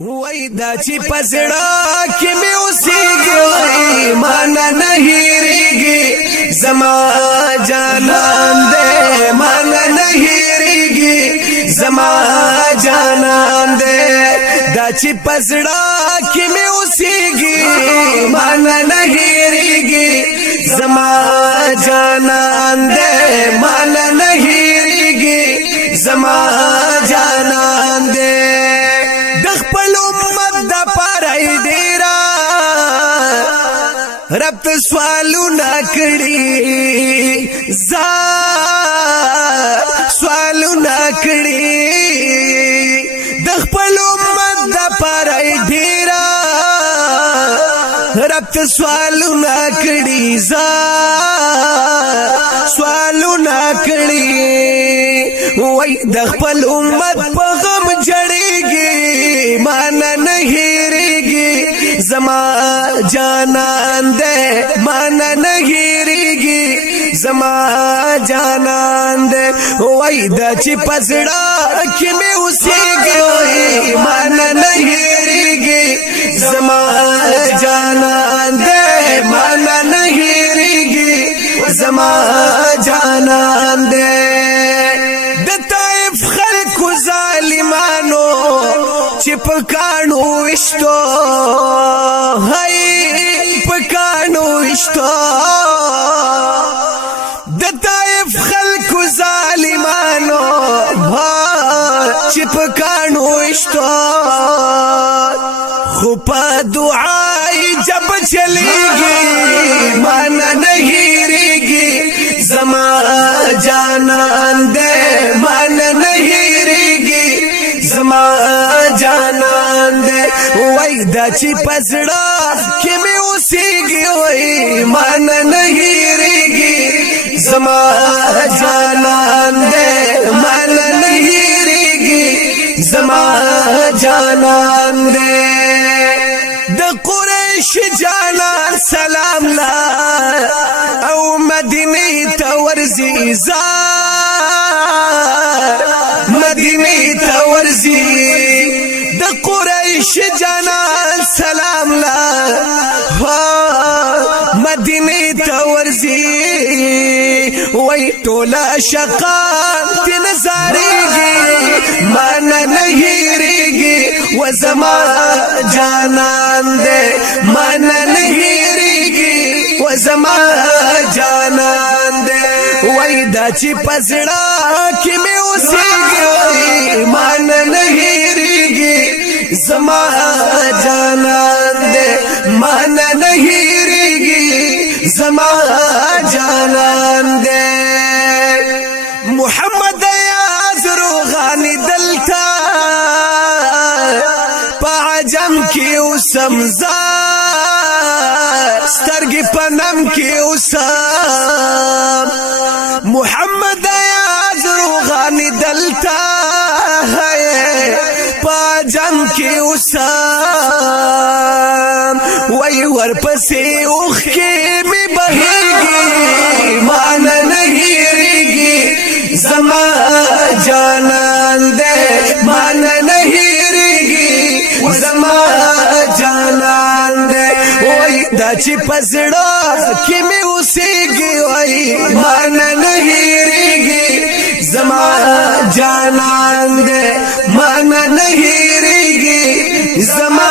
وای دا چې پزړه کې مې اوسېږي مانا نه هېرېږي زما جانان دې مانا نه هېرېږي زما جانان دې دا چې پزړه کې مې اوسېږي مانا نه هېرېږي زما جانان دې مانا نه هېرېږي زما جانان دې رب ته سوالونه کړي زا سوالونه کړي د خپل امت د پاره ډیر رب ته سوالونه کړي زا سوالونه کړي وای د خپل امت په غم جړېږي مانا نه هېرېږي زما جانان دے مانا نه هېرېږي زما جانان دے وای دا چې پزړه کې مې اوسېږي مانا نه هېرېږي زما جانان دے مانا نه هېرېږي زما جانان دے د طائف خلکو ظالمانو چې په کاڼو وشتو د طائف خلکو ظالمانو چې په کاڼو وشتو خو په دعای جب چلیږي مانا نه هېرېږي زما جانان دې مانا نه هېرېږي زما جانان دې وای دا چې پزړه کې مې اوسېږي وای مانا نه هېرېږي زما جانان دې مانا نه هېرېږي زما جانان دې د قریش جانان سلام لا او مدینه ته ورځي مدینه ته ورځي د قریش جانان سلام لا مدینه ته ورځي وای ټوله شقان تی نظارېږي مانا نه هېرېږي و زما جانان دې مانا نه هېرېږي و زما جانان دې وای دا چې پزړه کې مې اوسېږي مانا نه هېرېږي زما جانان دې مانا نه هېرېږي زما جانان دې محمد یاز روغانی دلتا په عجم کې اوسم سترګې په نم کې اوسم محمد یاز روغانی دلتا جنگ کې اوسم وای ورپسې اوخ کې مې بهېږي مانا نه هېرېږي زما جانان دې مانا نه هېرېږي زما جانان دې وای دا چې پزړه کې مې اوسېږي وای مانا نه هېرېږي زما جانان دې مانا نه هېرېږي زما